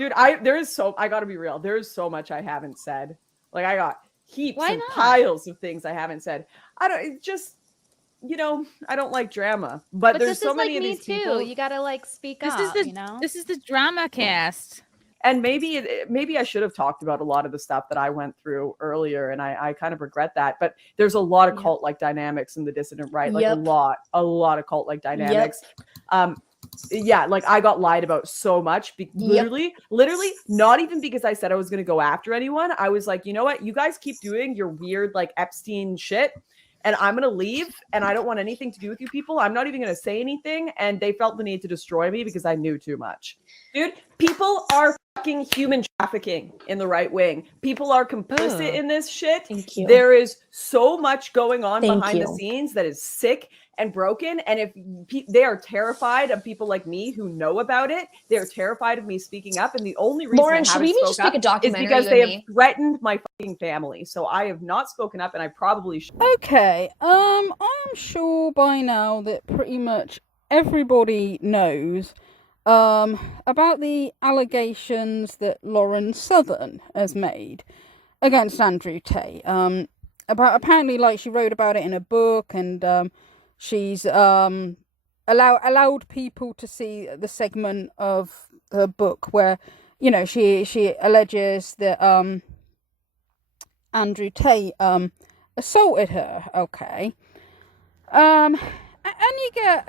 Dude, I gotta be real. There is so much I haven't said. Like, I got heaps and piles of things I haven't said. It just, I don't like drama. But there's so many of these people. You gotta like speak up, This is the drama cast. And maybe I should have talked about a lot of the stuff that I went through earlier, and I kind of regret that. But there's a lot of cult-like dynamics in the dissident right, like a lot of cult-like dynamics. Like I got lied about so much. Literally, not even because I said I was going to go after anyone. I was like, you know what? You guys keep doing your weird like Epstein shit, and I'm going to leave, and I don't want anything to do with you people. I'm not even going to say anything. And they felt the need to destroy me because I knew too much. Dude, people are fucking human trafficking in the right wing. People are complicit in this shit. Thank you. There is so much going on behind the scenes that is sick and broken. And if they are terrified of people like me who know about it, they're terrified of me speaking up. And the only reason Lauren, I haven't spoken up is because they have threatened my fucking family. So I have not spoken up, and I probably should. Okay, I'm sure by now that pretty much everybody knows about the allegations that Lauren Southern has made against Andrew Tate. About apparently, like, she wrote about it in a book, and she's allowed people to see the segment of her book where, she alleges that Andrew Tate assaulted her. Okay, and you get,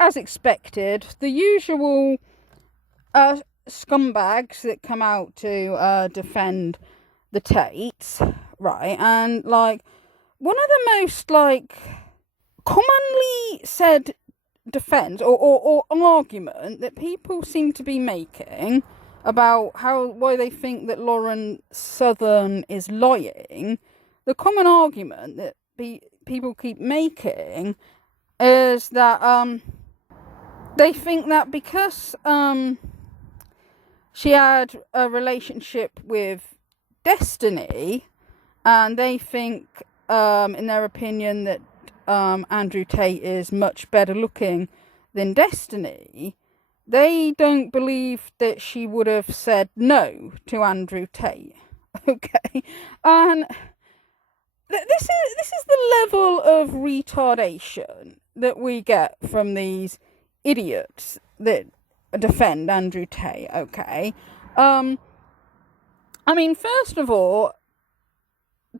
as expected, the usual scumbags that come out to defend the Tates, right? And like one of the most like commonly said defense or argument that people seem to be making about why they think that Lauren Southern is lying, the common argument that people keep making is that they think that because she had a relationship with Destiny, and they think, in their opinion, that Andrew Tate is much better looking than Destiny, they don't believe that she would have said no to Andrew Tate. Okay, and this is the level of retardation that we get from these idiots that defend Andrew Tate. Okay, I mean, first of all,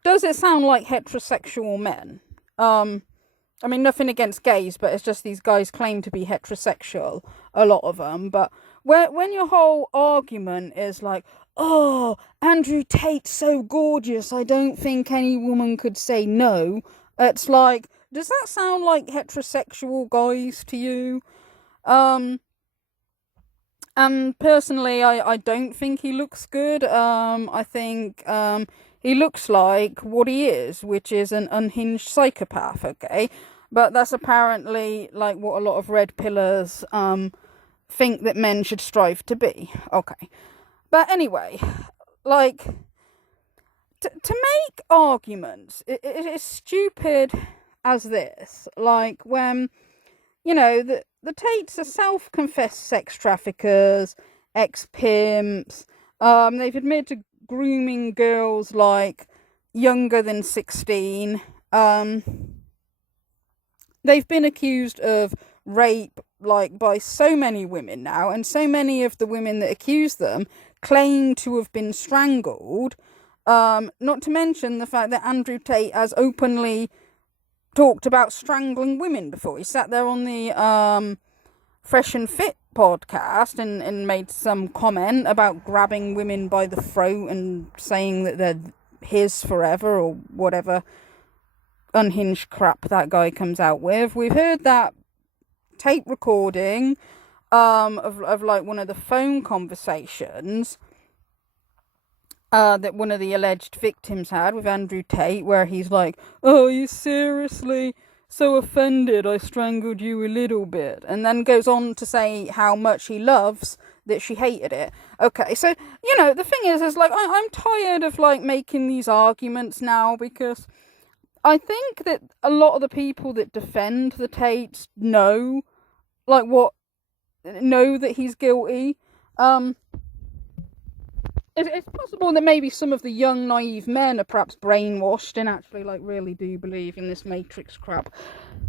does it sound like heterosexual men? I mean, nothing against gays, but it's just these guys claim to be heterosexual, a lot of them. But when your whole argument is like, oh, Andrew Tate's so gorgeous, I don't think any woman could say no. It's like, does that sound like heterosexual guys to you? And personally, I don't think he looks good. I think he looks like what he is, which is an unhinged psychopath, okay? But that's apparently like what a lot of red pillars think that men should strive to be. Okay. But anyway, like, to make arguments, it is stupid as this. Like, when, the Tates are self-confessed sex traffickers, ex-pimps. They've admitted to grooming girls, like, younger than 16. They've been accused of rape, like, by so many women now, and so many of the women that accuse them claim to have been strangled. Not to mention the fact that Andrew Tate has openly talked about strangling women before. He sat there on the Fresh and Fit podcast and made some comment about grabbing women by the throat and saying that they're his forever, or whatever unhinged crap that guy comes out with. We've heard that tape recording of like one of the phone conversations that one of the alleged victims had with Andrew Tate, where he's like, oh, you seriously so offended I strangled you a little bit, and then goes on to say how much he loves that she hated it. Okay, so, the thing is like, I'm tired of, like, making these arguments now, because I think that a lot of the people that defend the Tates know that he's guilty. It's possible that maybe some of the young, naive men are perhaps brainwashed and actually, like, really do believe in this Matrix crap.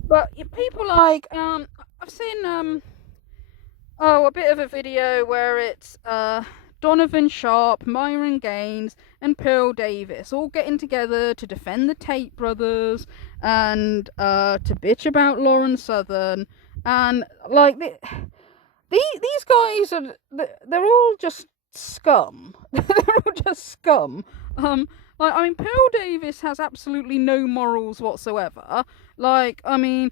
But people like, I've seen, a bit of a video where it's, Donovan Sharp, Myron Gaines, and Pearl Davis all getting together to defend the Tate brothers and, to bitch about Lauren Southern. And, like, these guys are, they're all just scum. They're all just scum. Like, I mean, Pearl Davis has absolutely no morals whatsoever. Like, I mean,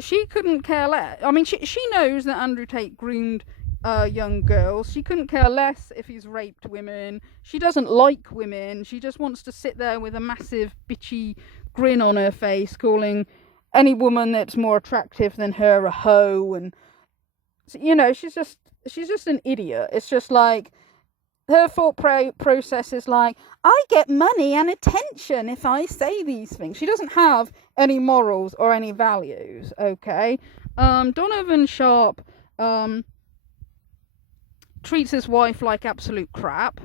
she couldn't care less. I mean, she knows that Andrew Tate groomed young girls. She couldn't care less if he's raped women. She doesn't like women. She just wants to sit there with a massive bitchy grin on her face, calling any woman that's more attractive than her a hoe. And, you know, she's just an idiot. It's just like, her thought process is like, I get money and attention if I say these things. She doesn't have any morals or any values, okay? Donovan Sharp treats his wife like absolute crap.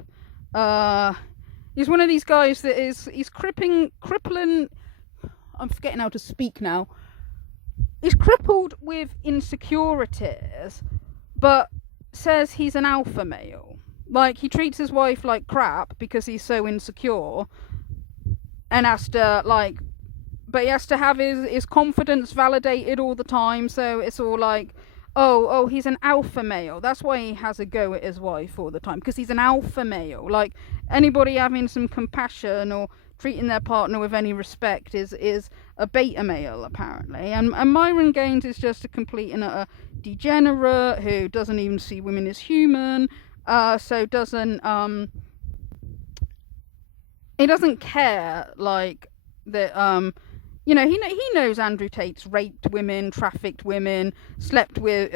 He's one of these guys that he's crippling, I'm forgetting how to speak now. He's crippled with insecurities, but says he's an alpha male. Like, he treats his wife like crap because he's so insecure, and has to, like, but he has to have his confidence validated all the time, so it's all like, oh, he's an alpha male. That's why he has a go at his wife all the time, because he's an alpha male. Like, anybody having some compassion or treating their partner with any respect is a beta male, apparently. And Myron Gaines is just a complete and utter degenerate who doesn't even see women as human. So doesn't he doesn't care, like, that, you know, he knows Andrew Tate's raped women, trafficked women, slept with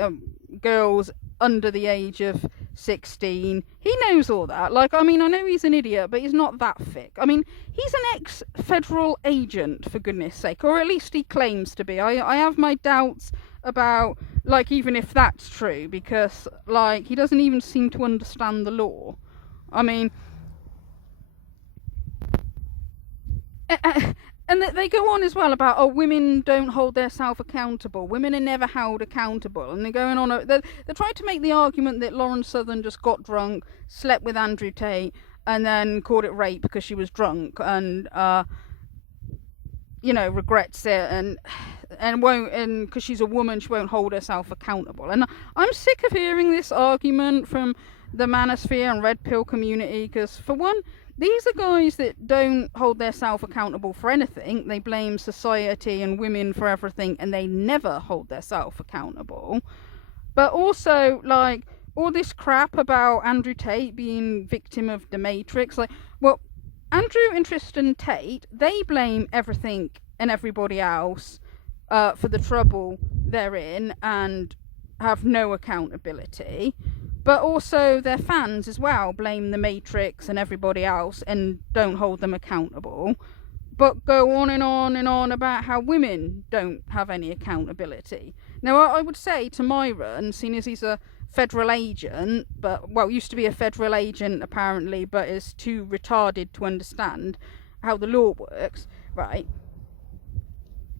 girls under the age of 16. He knows all that. Like, I mean, I know he's an idiot, but he's not that thick. I mean, he's an ex-federal agent, for goodness sake, or at least he claims to be. I have my doubts about, like, even if that's true, because, like, he doesn't even seem to understand the law. I mean, and they go on as well about, oh, women don't hold themselves accountable. Women are never held accountable. And they're going on, they're trying to make the argument that Lauren Southern just got drunk, slept with Andrew Tate, and then called it rape because she was drunk, and, you know, regrets it, and won't, and because she's a woman, she won't hold herself accountable. And I'm sick of hearing this argument from the manosphere and red pill community, because, for one, these are guys that don't hold themselves accountable for anything. They blame society and women for everything, and they never hold themselves accountable. But also, like, all this crap about Andrew Tate being victim of the Matrix, like, well, Andrew and Tristan Tate, they blame everything and everybody else for the trouble they're in and have no accountability. But also their fans as well blame the Matrix and everybody else and don't hold them accountable, but go on and on and on about how women don't have any accountability. Now, I would say to Myron, seeing as he's a federal agent, but, well, used to be a federal agent apparently, but is too retarded to understand how the law works, right?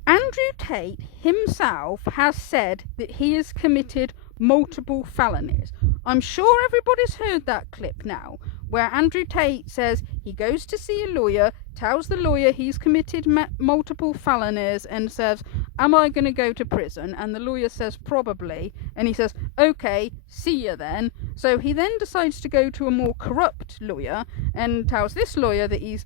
Andrew Tate himself has said that he has committed multiple felonies. I'm sure everybody's heard that clip now, where Andrew Tate says he goes to see a lawyer, tells the lawyer he's committed multiple felonies, and says, am I going to go to prison? And the lawyer says, probably. And he says, okay, see ya then. So he then decides to go to a more corrupt lawyer and tells this lawyer that he's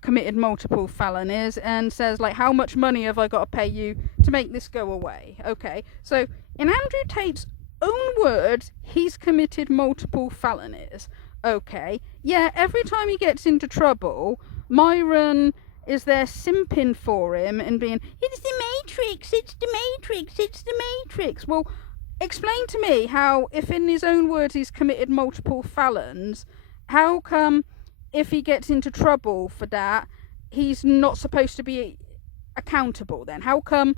committed multiple felonies, and says, like, how much money have I got to pay you to make this go away? Okay, so in Andrew Tate's own words, he's committed multiple felonies. Okay, yeah, every time he gets into trouble, Myron is there simping for him and being, it's the Matrix, it's the Matrix, it's the Matrix. Well, explain to me how, if in his own words he's committed multiple felons, how come if he gets into trouble for that, he's not supposed to be accountable then? How come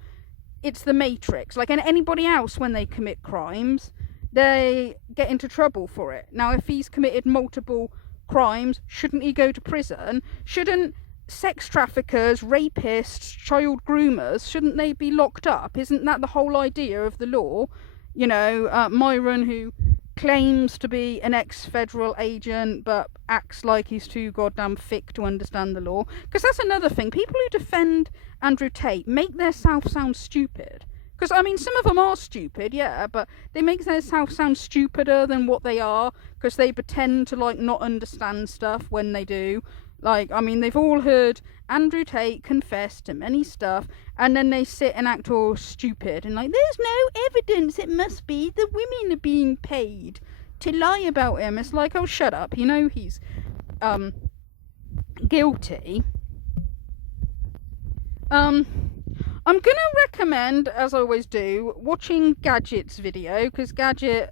it's the Matrix? Like, anybody else, when they commit crimes, they get into trouble for it. Now, if he's committed multiple crimes, shouldn't he go to prison? Shouldn't sex traffickers, rapists, child groomers, shouldn't they be locked up? Isn't that the whole idea of the law? You know, Myron, who claims to be an ex-federal agent but acts like he's too goddamn thick to understand the law. Because that's another thing. People who defend Andrew Tate make themselves sound stupid. Because, I mean, some of them are stupid, yeah, but they make themselves sound stupider than what they are, because they pretend to, like, not understand stuff when they do. Like, I mean, they've all heard Andrew Tate confess to many stuff, and then they sit and act all stupid, and like, there's no evidence, it must be the women are being paid to lie about him. It's like, oh, shut up, you know he's, guilty. I'm gonna recommend, as I always do, watching Gadget's video, because Gadget,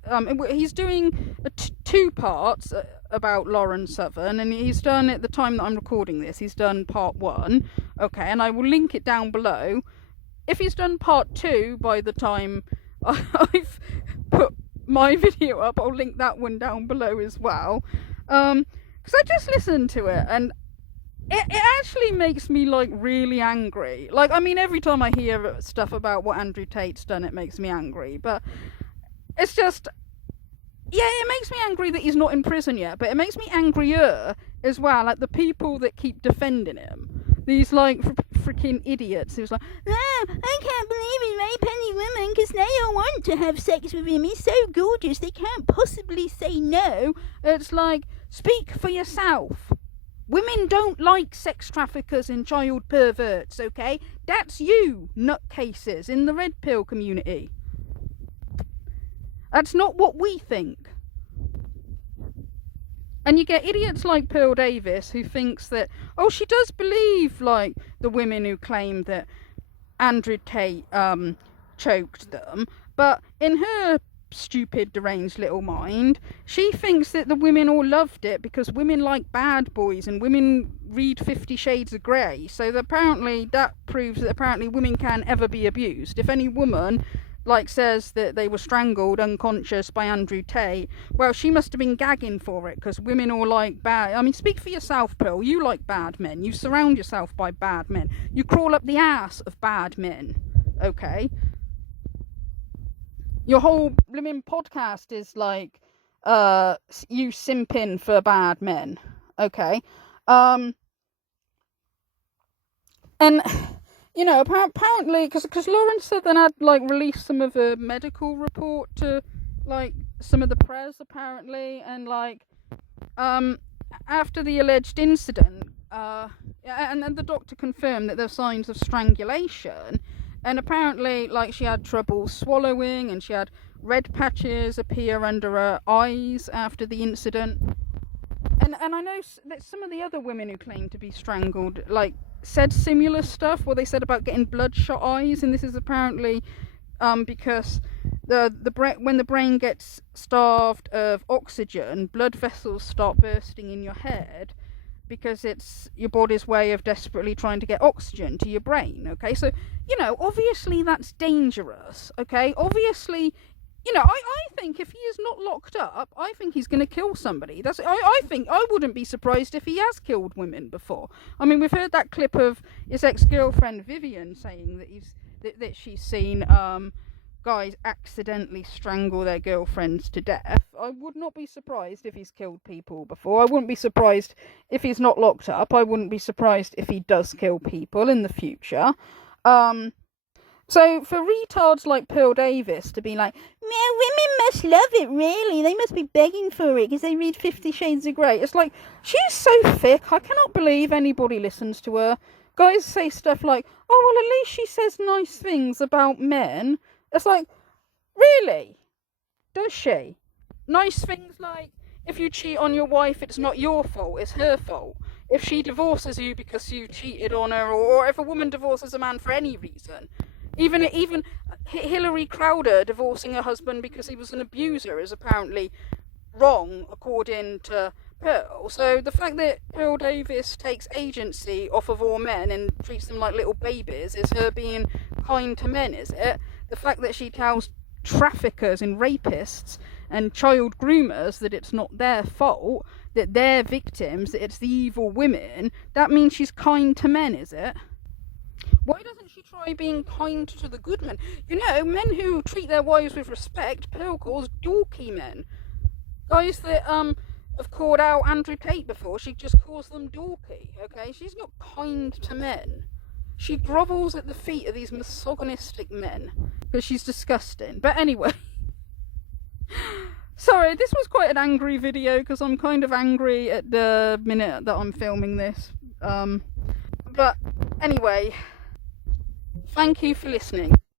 he's doing two parts about Lauren Southern, and he's done, at the time that I'm recording this, he's done part 1, okay, and I will link it down below. If he's done part 2 by the time I've put my video up, I'll link that one down below as well, because I just listened to it, and it actually makes me, like, really angry. Like, I mean, every time I hear stuff about what Andrew Tate's done, it makes me angry. But it's just, yeah, it makes me angry that he's not in prison yet. But it makes me angrier as well at the people that keep defending him. These, like, freaking idiots who's like, oh, I can't believe he raped any women because they all want to have sex with him. He's so gorgeous, they can't possibly say no. It's like, speak for yourself. Women don't like sex traffickers and child perverts, okay? That's you, nutcases, in the red pill community. That's not what we think. And you get idiots like Pearl Davis who thinks that, oh, she does believe, like, the women who claim that Andrew Tate choked them, but in her stupid, deranged little mind, she thinks that the women all loved it because women like bad boys and women read 50 Shades of Grey. So that apparently that proves that apparently women can't ever be abused. If any woman, like, says that they were strangled unconscious by Andrew Tate, well, she must have been gagging for it because women all like bad. I mean, speak for yourself, Pearl. You like bad men. You surround yourself by bad men. You crawl up the ass of bad men, okay? Your whole blooming podcast is like, you simping for bad men, okay? And, you know, apparently, because Lauren Southern had, like, released some of a medical report to, like, some of the press, apparently, and, like, after the alleged incident, and then the doctor confirmed that there were signs of strangulation. And apparently, like, she had trouble swallowing and she had red patches appear under her eyes after the incident. And I know that some of the other women who claimed to be strangled, like, said similar stuff, what they said about getting bloodshot eyes. And this is apparently because when the brain gets starved of oxygen, blood vessels start bursting in your head, because it's your body's way of desperately trying to get oxygen to your brain, okay? So, you know, obviously that's dangerous, okay? Obviously, you know, I think if he is not locked up, I think he's going to kill somebody. I think I wouldn't be surprised if he has killed women before. I mean, we've heard that clip of his ex-girlfriend Vivian saying that that she's seen guys accidentally strangle their girlfriends to death. I would not be surprised if he's killed people before. I wouldn't be surprised if he's not locked up. I wouldn't be surprised if he does kill people in the future. So for retards like Pearl Davis to be like, yeah, women must love it, really. They must be begging for it because they read 50 Shades of Grey. It's like, she's so thick. I cannot believe anybody listens to her. Guys say stuff like, oh, well, at least she says nice things about men. It's like, really? Does she? Nice things like, if you cheat on your wife, it's not your fault, it's her fault. If she divorces you because you cheated on her, or if a woman divorces a man for any reason. Even Hillary Crowder divorcing her husband because he was an abuser is apparently wrong, according to Pearl. So the fact that Pearl Davis takes agency off of all men and treats them like little babies is her being kind to men, is it? The fact that she tells traffickers and rapists and child groomers, that it's not their fault, that they're victims, that it's the evil women, that means she's kind to men, is it? Why doesn't she try being kind to the good men? You know, men who treat their wives with respect, Pearl calls dorky men. Guys that have called out Andrew Tate before, she just calls them dorky, okay? She's not kind to men. She grovels at the feet of these misogynistic men because she's disgusting. But anyway, sorry, this was quite an angry video because I'm kind of angry at the minute that I'm filming this. But anyway, thank you for listening.